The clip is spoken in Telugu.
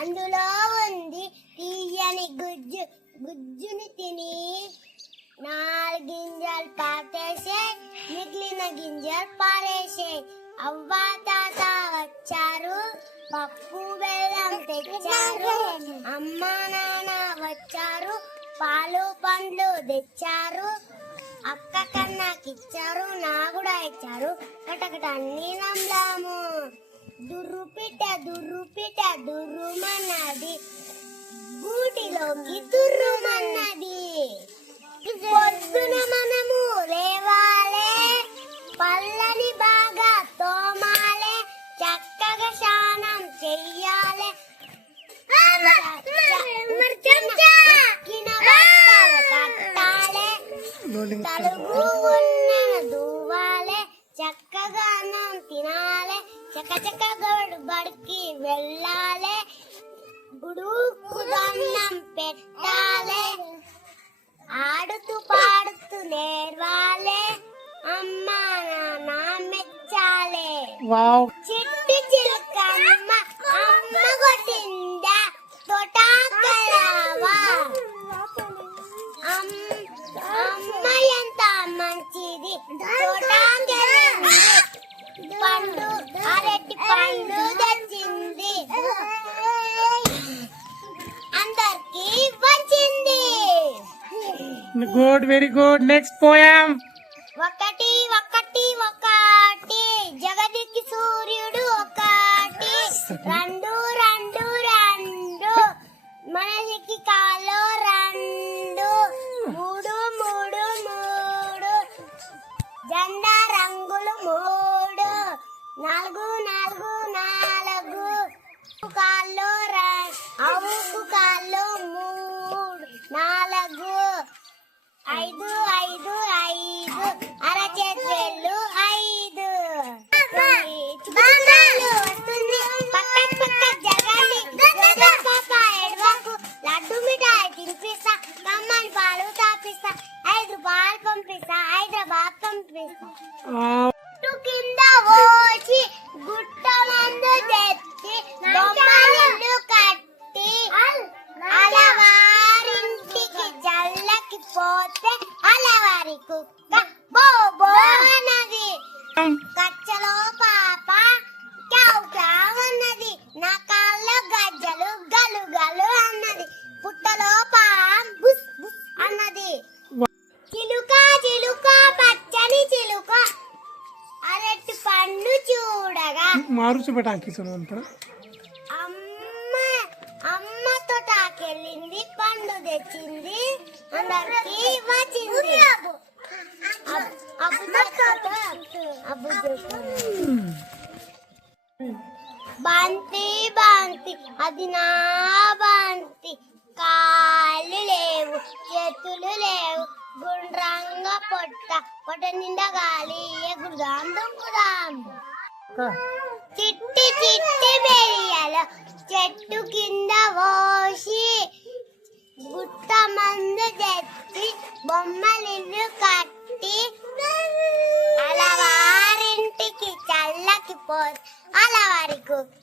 అందులో ఉంది తీయని గుజ్జు. గుజ్జుని తిని 4 గింజలు పాటేసే, మిగిలిన గింజలు పారేసే. అవ్వ తాత వచ్చారు, పప్పు బెల్లం తెచ్చారు. అమ్మ నాన్న వచ్చారు, పాలు పండ్లు తెచ్చారు. అక్క కన్నాకిచ్చారు, నా కూడా ఇచ్చారు. కటకట నీలంలాము. దుర్రుపిట దుర్రుపిట దుర్రుమన్నది, గూటిలోకి దుర్రుమన్నది. పొద్దున మనము లేవాలే, పళ్ళని బాగా తోమాలే, చక్కగా స్నానం చెయ్యాలే. తలుగు ఉన్న దువ్వాలే, చక్కగా అన్నం తినాలే, చక్క బడికి వెళ్ళాలే, గుడుకు దండం పెట్టాలే, ఆడుతూ పాడుతూ నేర్వాలే, అమ్మ నాన్న మెచ్చాలే. చిట్టి చిలకమ్మ అమ్మ కొట్టిందా, తోటాకరావా. అమ్మ ఎంత మంచిది, తోటాకెళ్ళింది, పండు అరటి పండు తెచ్చింది, అందరికి వచ్చింది. Good, very good. Next poem. ఒకటి ఒకటి ఒకటి జగదికి సూర్యుడు ఒకటి, 2 2 2 మనకి కాలో 2, 3 3 3 జెండా రంగులు 3, 4 4 4 కాల్లో అవుకు కాల్లో 3 4 5 5 5 అరచేతులు 5 వస్తుంది. పక్క జరగండి, పాప ఎడవకు, లడ్డు మిఠాయి తినిపిస్తా, కమ్మని పాలు తాపిస్తా, 5 రూపాయలు పంపిస్తా, హైదరాబాద్ పంపిస్తా. కింద పోసి గుట్ట మందు తెచ్చి బొమ్మలు కట్టి అలవారింటికి జల్లకి పోతే అలవారి కుక్క బో బో అన్నది. కచ్చలో పాప క్యావ్ క్యావ్ అన్నది, నా కాళ్ళలో గజ్జలు గలు గలు అన్నది, పుట్టలో పాం బుస్ బుస్ అన్నది. చిలుక చిలుక పచ్చని చిలుక అరటి పండు చూడగా అమ్మ తోటకెళ్ళింది, పండు తెచ్చింది, అందరికి వచ్చింది. బంతి బంతి అది నా బంతి, కాళ్ళు లేవు చేతులు లేవు, గుండ్రంగా పొట్ట నిండా గాలి, ఎగురుదాం దుంకుదాం. చిట్టి చిట్టి బెయ్యలు చెట్టు కింద పోసి, గుట్ట మందు తెచ్చి బొమ్మలిల్లు కట్టి, అలవారింటికి చల్లకి పోతే అలవారి కుక్క